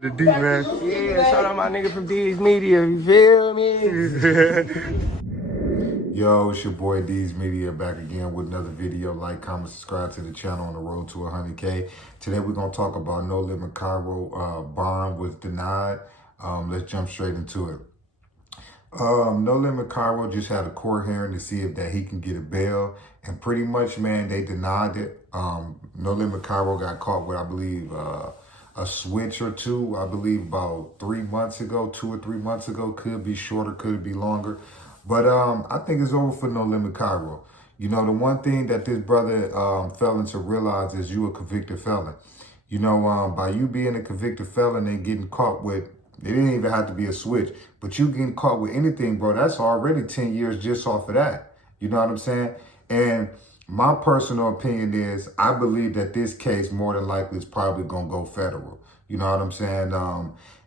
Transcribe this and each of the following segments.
The D, man. Yeah, shout out my nigga from D's Media, you feel me? Yo, it's your boy D's Media back again with another video. Like, comment, subscribe to the channel on the road to 100K. Today we're going to talk about No Limit Kyro bond was denied. Let's jump straight into it. No Limit Kyro just had a court hearing to see if that he can get a bail. And pretty much, man, they denied it. No Limit Kyro got caught with, I believe, a switch or two, I believe about 3 months ago, 2 or 3 months ago. Could be shorter, could be longer. But I think it's over for No Limit Kyro. You know, the one thing that this brother failing to realize is you a convicted felon. You know, by you being a convicted felon and getting caught with, it didn't even have to be a switch, but you getting caught with anything, bro, that's already 10 years just off of that. You know what I'm saying? And my personal opinion is I believe that this case more than likely is probably going to go federal. You know what I'm saying?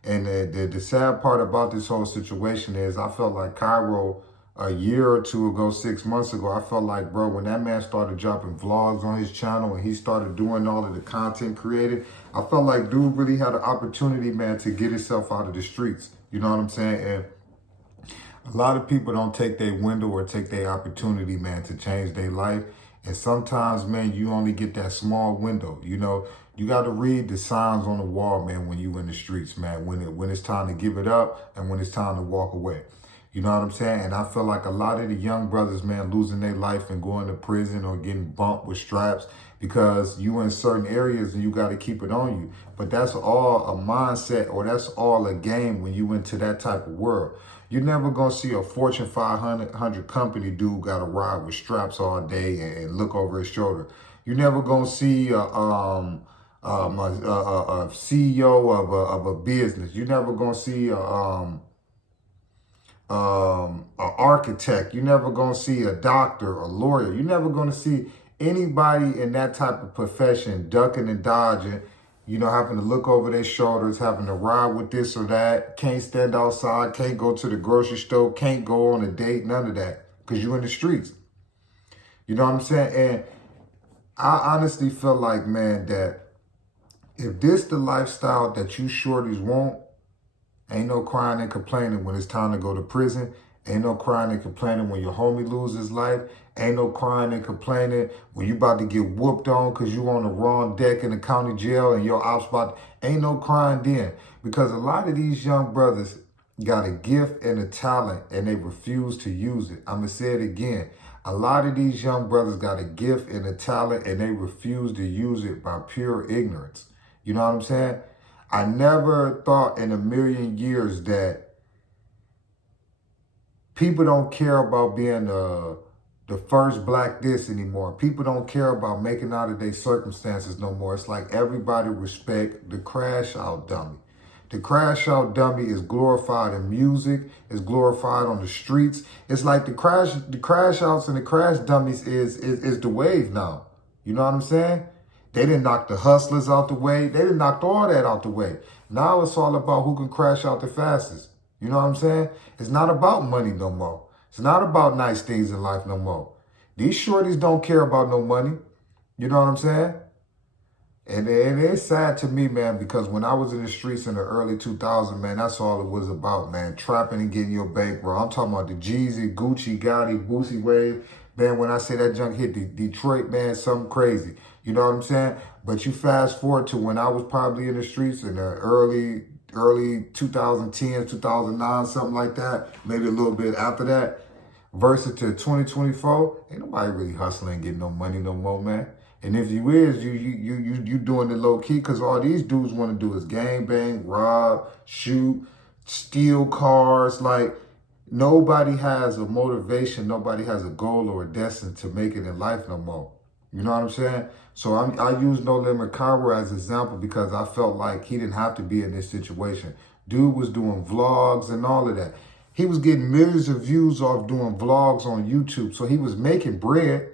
And the sad part about this whole situation is I felt like Kyro a year or two ago, 6 months ago, I felt like, bro, when that man started dropping vlogs on his channel and he started doing all of the content created, I felt like dude really had an opportunity, man, to get himself out of the streets. You know what I'm saying? And a lot of people don't take their window or take their opportunity, man, to change their life. And sometimes, man, you only get that small window. You know, you got to read the signs on the wall, man, when you in the streets, man, when it's time to give it up and when it's time to walk away. You know what I'm saying? And I feel like a lot of the young brothers, man, losing their life and going to prison or getting bumped with straps because you in certain areas and you got to keep it on you. But that's all a mindset, or that's all a game when you into that type of world. You're never going to see a Fortune 500 company dude got to ride with straps all day and look over his shoulder. You're never going to see a CEO of a business. You're never going to see an architect. You're never going to see a doctor, a lawyer. You're never going to see anybody in that type of profession ducking and dodging, you know, having to look over their shoulders, having to ride with this or that, can't stand outside, can't go to the grocery store, can't go on a date, none of that, because you're in the streets. You know what I'm saying? And I honestly feel like, man, that if this the lifestyle that you shorties want, ain't no crying and complaining when it's time to go to prison. Ain't no crying and complaining when your homie loses his life. Ain't no crying and complaining when you about to get whooped on because you on the wrong deck in the county jail and your ops about. Ain't no crying then. Because a lot of these young brothers got a gift and a talent and they refuse to use it. I'm going to say it again. A lot of these young brothers got a gift and a talent and they refuse to use it by pure ignorance. You know what I'm saying? I never thought in a million years that people don't care about being the first black this anymore. People don't care about making out of their circumstances no more. It's like everybody respect the crash out dummy. The crash out dummy is glorified in music, is glorified on the streets. It's like the crash outs and the crash dummies is the wave now. You know what I'm saying? They didn't knock the hustlers out the way. They didn't knock all that out the way. Now it's all about who can crash out the fastest. You know what I'm saying? It's not about money no more. It's not about nice things in life no more. These shorties don't care about no money. You know what I'm saying? And it's sad to me, man, because when I was in the streets in the early 2000s, man, that's all it was about, man. Trapping and getting your bankroll. I'm talking about the Jeezy, Gucci, Gotti, Boosie wave. Man, when I say that junk hit Detroit, man, something crazy. You know what I'm saying? But you fast forward to when I was probably in the streets in the early 2010, 2009, something like that, maybe a little bit after that, versus to 2024, ain't nobody really hustling and getting no money no more, man. And if you is, you doing it low key, because all these dudes want to do is gang bang, rob, shoot, steal cars. Like, nobody has a motivation, nobody has a goal or a destiny to make it in life no more. You know what I'm saying? So I use No Limit Kyro as an example because I felt like he didn't have to be in this situation. Dude was doing vlogs and all of that. He was getting millions of views off doing vlogs on YouTube. So he was making bread.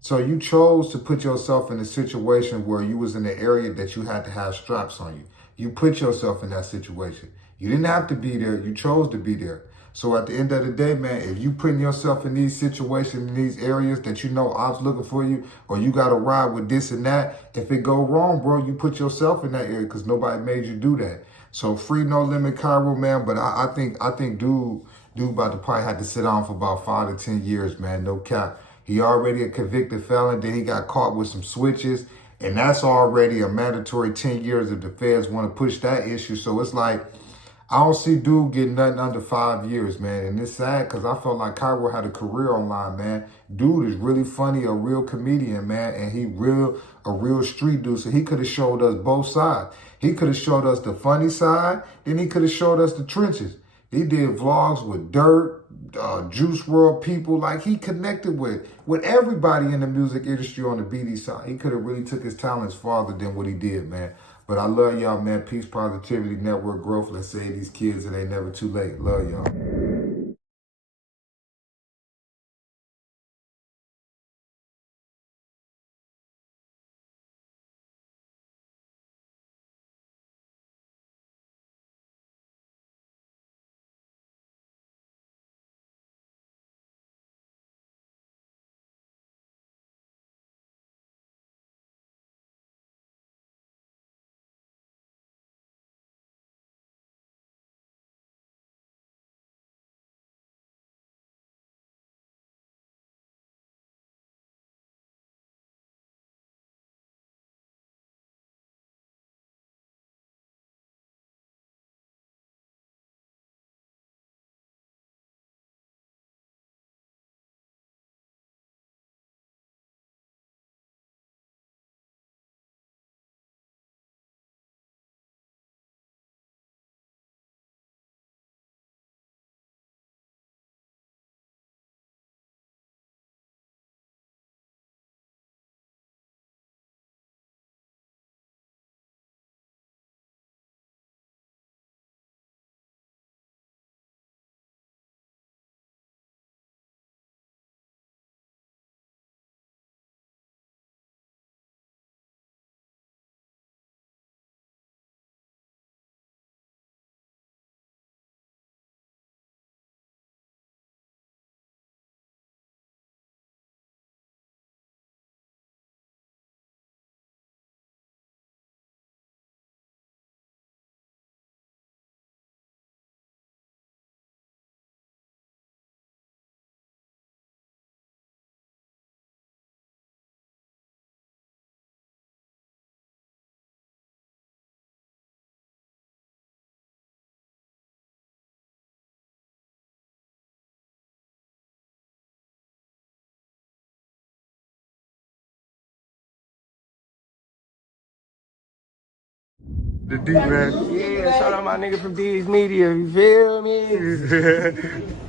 So you chose to put yourself in a situation where you was in an area that you had to have straps on you. You put yourself in that situation. You didn't have to be there. You chose to be there. So at the end of the day, man, if you putting yourself in these situations, in these areas that you know ops looking for you, or you got to ride with this and that, if it go wrong, bro, you put yourself in that area because nobody made you do that. So free No Limit Kyro, man. But I think dude about to probably have to sit down for about 5 to 10 years, man. No cap. He already a convicted felon. Then he got caught with some switches. And that's already a mandatory 10 years if the feds want to push that issue. So it's like, I don't see dude getting nothing under 5 years, man. And it's sad because I felt like Kyro had a career online, man. Dude is really funny, a real comedian, man. And he a real street dude. So he could have showed us both sides. He could have showed us the funny side. Then he could have showed us the trenches. He did vlogs with Dirt, Juice World people. Like, he connected with everybody in the music industry on the BD side. He could have really took his talents farther than what he did, man. But I love y'all, man. Peace, positivity, network growth. Let's save these kids. It ain't never too late. Love y'all. The D, man. Yeah, shout out my nigga from D's Media, you feel me?